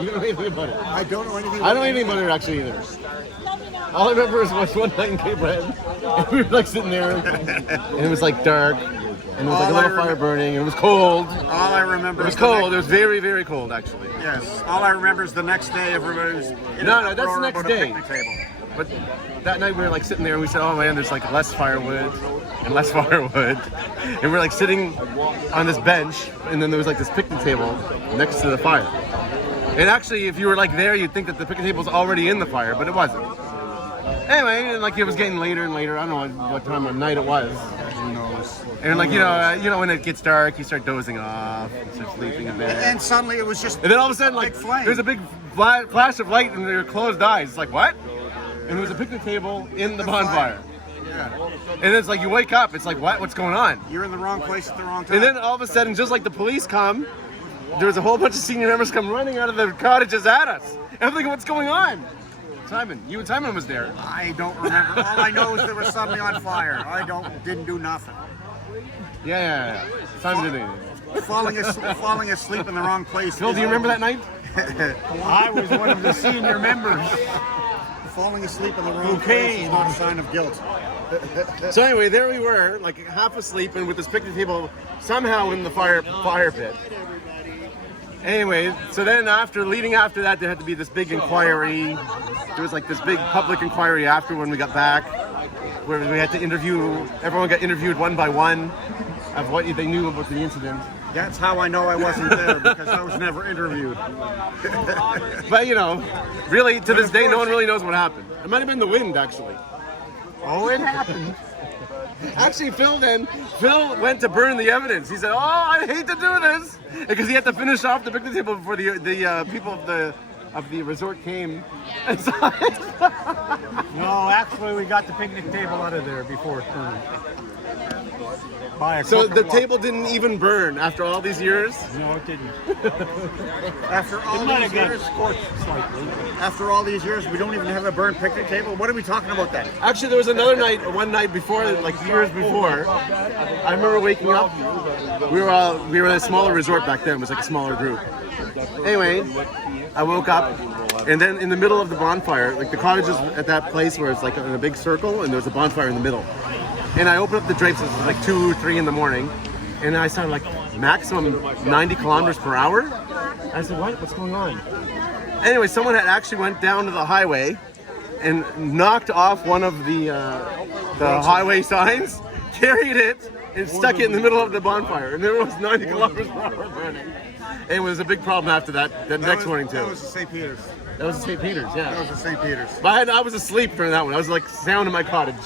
You don't know anything about it. I don't know anything. I don't know anything about it actually either. All I remember is one night in Cape Breton, and we were like sitting there, and it was like dark, and there was like a little fire burning, and it was cold. All I remember. It was cold. It was very, very cold actually. Yes. All I remember is the next day everybody was. No, that's the next day. Table. But that night we were like sitting there, and we said, "Oh man, there's like less firewood and less firewood," and we're like sitting on this bench, and then there was like this picnic table next to the fire. And actually, if you were like there, you'd think that the picnic table was already in the fire, but it wasn't. Anyway, and like it was getting later and later. I don't know what time of night it was. Who knows? And like you know, when it gets dark, you start dozing off, you start sleeping a bit. And suddenly it was just. And then all of a sudden, like there's a big flash of light in your closed eyes. It's like what? And there was a picnic table in the bonfire. Yeah. And it's like you wake up. It's like what? What's going on? You're in the wrong place at the wrong time. And then all of a sudden, just like the police come, there was a whole bunch of senior members come running out of the cottages at us. And I'm thinking, what's going on? Simon, you and Simon was there. I don't remember. All I know is they were suddenly on fire. Didn't do nothing. Yeah. Simon did anything. Falling asleep in the wrong place. Phil, do you remember that night? I was one of the senior members. Falling asleep in the wrong place is not a sign of guilt. So anyway, there we were, like half asleep, and with this picnic table somehow in the fire pit. Anyway, so then leading after that, there had to be this big inquiry. There was like this big public inquiry after when we got back, where we had to interview, everyone got interviewed one by one of what they knew about the incident. That's how I know I wasn't there, because I was never interviewed. But you know, really to this day, no one really knows what happened. It might have been the wind, actually. Oh, it happened. Actually, Phil went to burn the evidence. He said, "Oh, I hate to do this," because he had to finish off the picnic table before the people of the resort came. And so No, actually, we got the picnic table out of there before it burned. So the table didn't even burn after all these years? No, it didn't. After all these years, after all these years, we don't even have a burned picnic table. What are we talking about then? Actually, there was one night before, like years before. I remember waking up. We were in a smaller resort back then. It was like a smaller group. Anyway, I woke up, and then in the middle of the bonfire, like the cottage is at that place where it's like in a big circle, and there's a bonfire in the middle. And I opened up the drapes. It was like 2 or 3 in the morning, and I saw like maximum 90 kilometers per hour. I said, what's going on? Anyway, someone had actually went down to the highway and knocked off one of the highway signs, carried it, and stuck it in the middle of the bonfire. And there was 90 kilometers per hour burning. And it was a big problem after that next morning too. That was the St. Peter's. That was the St. Peter's, yeah. That was the St. Peter's. But I was asleep during that one. I was like sound in my cottage.